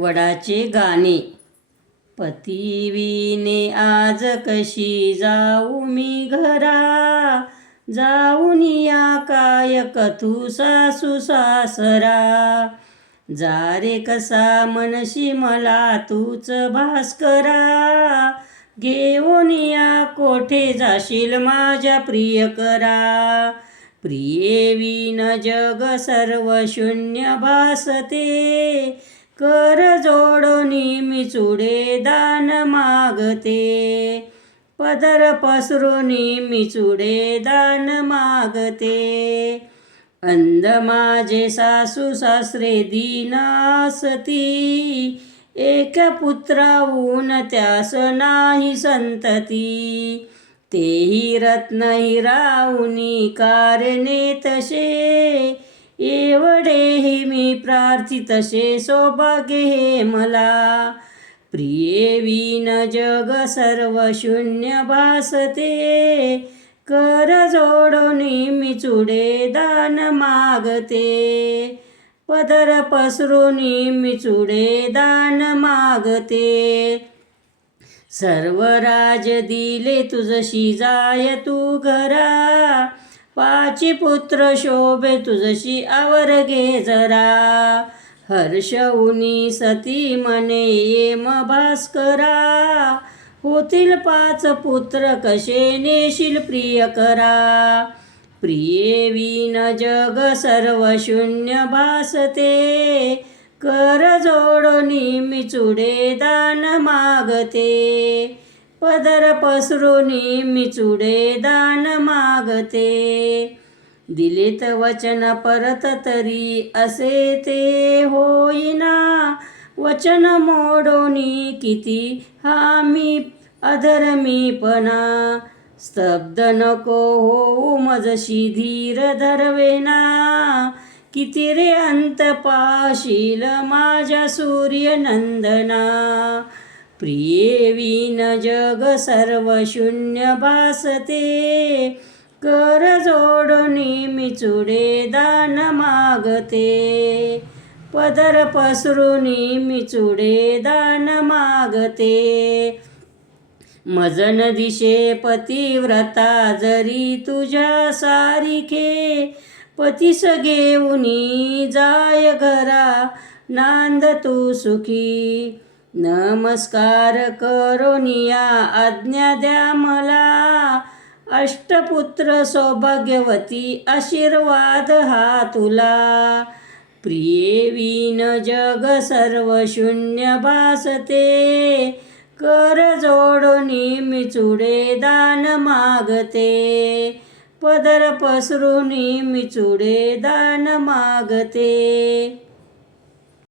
वडाचे गाणे. पतिविने आज कशी जाऊ मी घरा, जाऊन या काय कथू सासू सासरा. जा रे कसा मनशी मला तूच भास्करा, घेऊन या कोठे जाशील माझ्या प्रियकरा. प्रिये विन जग सर्व शून्य भासते, कर जोडोनी मी चुडे दान मागते. पदर पसरुनी मी चुडे दान मागते. अंध माझे सासू सासरे दीन असती, एक पुत्राहून त्यास नाही संतती. तेही रत्न हिरावूनी कारणे तसे, एवढेही मी प्रार्थितसे सौभाग्य हे मला. प्रिये विन जग सर्व शून्य भासते, कर जोडोनी मी चुडे दान मागते. पदर पसरुनी मी चुडे दान मागते. सर्व राज दिले तुझशी जाय तू घरा, पाची पुत्र शोभे तुझशी आवर घे जरा. हर्षउनी सती मने येम भास्करा, होतील 5 पुत्र कसे नेशील प्रियकरा. प्रिये विन जग सर्व शून्य भासते, कर जोडोनी मी चुडे दान मागते. पदर पसरुनी मी चुडे दान मागते. दिलेत वचन परत तरी असे ते होईना, वचन मोडोनी किती हा मी अधर्मीपणा. स्तब्ध नको होऊ मजशी धीर धरवेना, किती रे अंत पाशील माझ्या सूर्यनंदना. प्रिये विन जग सर्व शून्य भासते, कर जोडोनी मी चुडे दान मागते. पदर पसरुनी मी चुडे दान मागते. मजन दिशे पतिव्रता जरी तुझ्या सारिखे, पतीस घेऊनी जाय घरा नांद तू सुखी. नमस्कार करोनिया आज्ञा द्या मला, अष्टपुत्र सौभाग्यवती आशीर्वाद हा तुला. प्रिये विन जग सर्व शून्य भासते, कर जोडोनी मी चुडे दान मागते. पदर पसरुनी मी चुडे दान मागते.